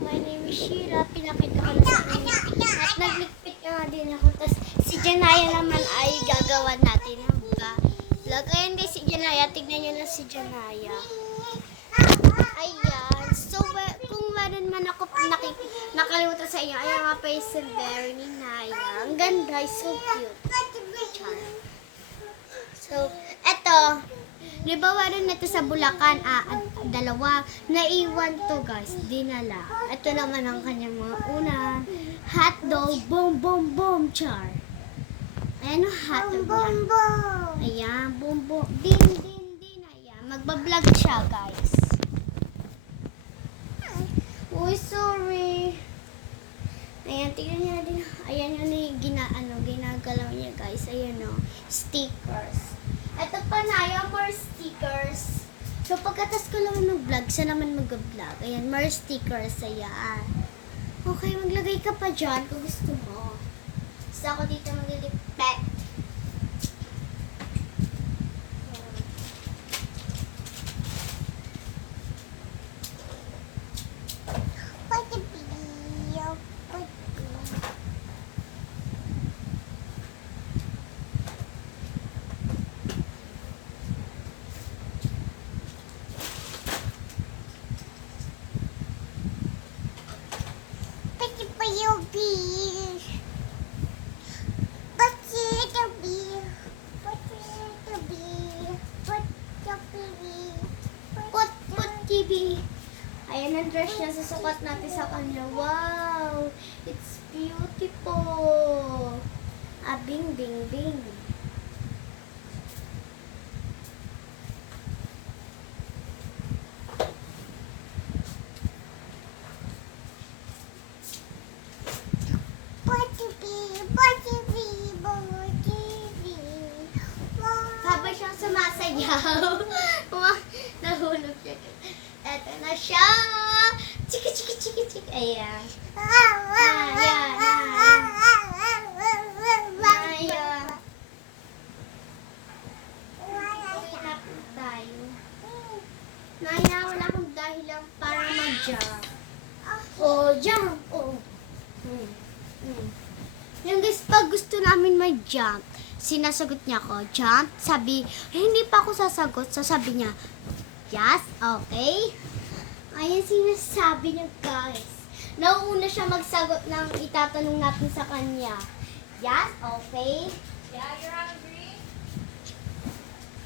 My name is Sheila. Pinakita ko na sa inyo. At nagligpit nga din ako. Tapos si Janaya naman ay gagawa natin ng vlog. Ayan guys, si Janaya. Tignan nyo na si Janaya. Ayan. So, kung meron man ako nakalimutan sa inyo, ayan nga pa yung Silvery ni Naya. Ang ganda. So cute. Char. So, eto. Di ba meron na ito sa Bulacan? Dalawa. Naiwan to guys. Dinala. Ito naman ang kanyang mga una. Hotdog. Boom, boom, boom. Char. Ayan o hotdog niya. Ayan. Boom, boom. Din, din, din. Ayan. Magbablog siya guys. Uy, sorry. Ayan, tignan niya din. Ayan yun yung ginagalaw niya guys. Ayan o. Stickers. Ito pa na, yung more stickers. So, pagkatas ko lang mag-vlog, siya naman mag-vlog. Ayan, more stickers. Ayan. Okay, maglagay ka pa dyan kung gusto mo. So, ako dito maglilipet. TV. Ayan ang dress niya. Susukat natin sa kanya. Wow! It's beautiful. Bing, bing, bing. Habang siyang sumasayaw. Nahulog siya. Eto na siya. Chiki, chiki, chiki, chiki. Ayan. Ayan. Ayan. Uwi na po tayo. Naya, wala akong dahilan para mag-jump. Oh, jump. Oh. Yung guys, pag gusto namin mag-jump, sinasagot niya ako, jump. Sabi, hindi pa ako sasagot. So, sabi niya, yes, okay. Ayan sinasabi niya guys. Nauuna siya magsagot ng itatanong natin sa kanya. Yes, okay. Yeah, you're hungry?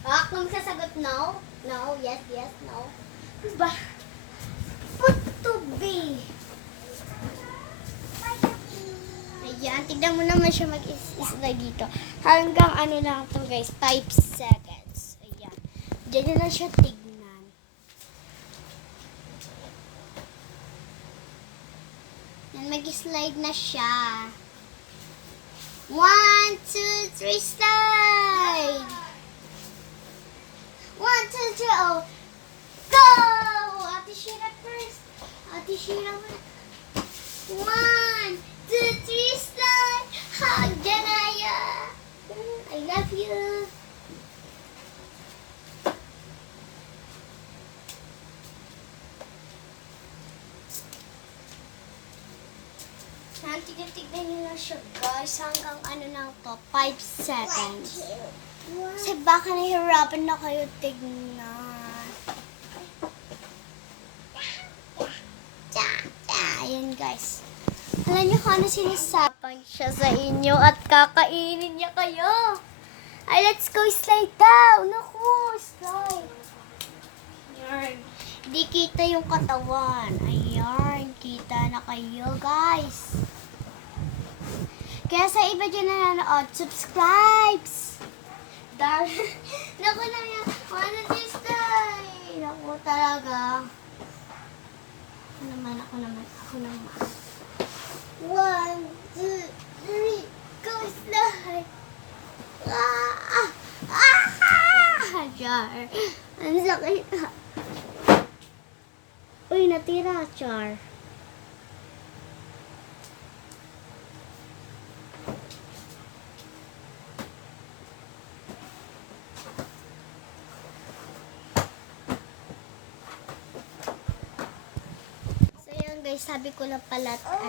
Kung sasagot no, no, yes, yes, no. Ba? Put to be. Ayan, tignan mo naman siya mag-isla dito. Hanggang ano lang to guys, 5 seconds. Ayan. Diyan na lang siya tignan. Yan, mag-slide na siya. 1, 2, 3, slide! 1, 2, 3, oh! Go! Ate Shira first. Ate Shira muna. 1, 2, 3, slide! Hug, Janaya! I love you! Tignan nyo lang siya guys hanggang ano lang to, 5 seconds. Kasi baka nahihirapan na kayo tignan. Ayan guys. Alam nyo kung ano sinasabi siya sa inyo at kakainin niya kayo. Ay, let's go slide down. Naku, slide. Ayan. Di kita yung katawan. Ayan, kita na kayo guys. Kaya sa iba dyan na nanood, subscribes! Naku na yan. Ano this time? Naku talaga. Ako naman. 1, 2, 3, go slide! Char. Ang sakit. Uy, natira, Char. guys, sabi ko lang pala, 5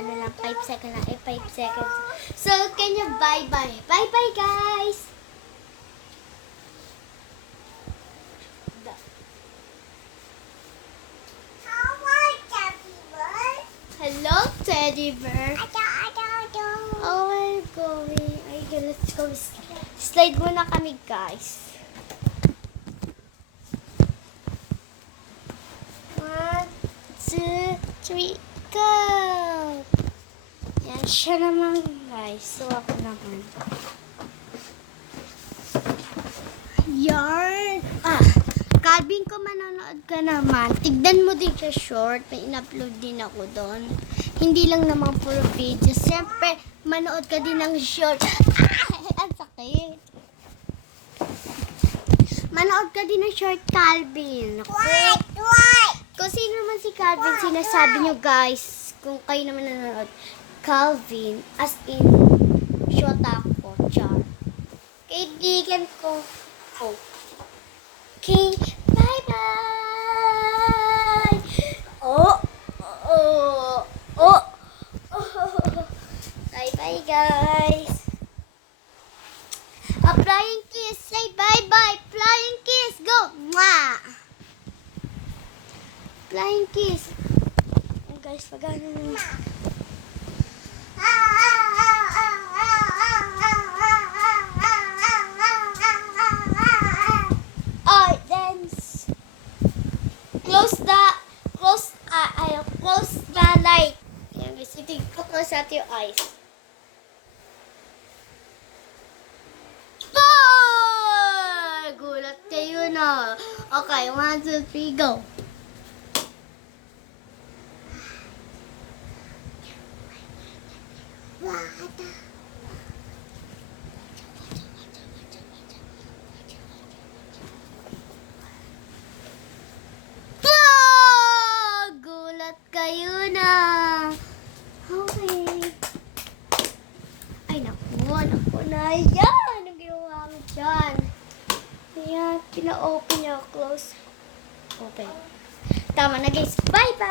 seconds lang, 5 seconds. So, can you bye-bye? Bye-bye, guys! Hello, teddy bear. Oh, we're going. Okay, let's go. Slide muna kami, guys. 1, 2, 3, go! Yan siya naman, guys. So, ako naman. Yarn! Calvin, kung manonood ka naman, tignan mo din siya short. May in-upload din ako doon. Hindi lang naman puro video. Siyempre, manood ka din ng short. Ang sakit. Manood ka din ng short, Calvin. What? Kung sino naman si Calvin, sinasabi nyo, guys, kung kayo naman nanonood, Calvin, as in, short ako, char. Kaibigan ko. Okay, bye-bye! Bye-bye, guys! A flying kiss! Say bye-bye! Flying kiss! Go! Mwah! Flying kiss! Oh, guys, pagano naman. Dance. Close the light. Yan, guys, close out your eyes. Gulat kayo na. Okay, 1, 2, 3, go. Gulat kayo na. Okay. Ay, naku na. Yan, ang ginawa mo dyan. Ayan, pina-open niya. Close. Open. Tama na, guys. Bye-bye.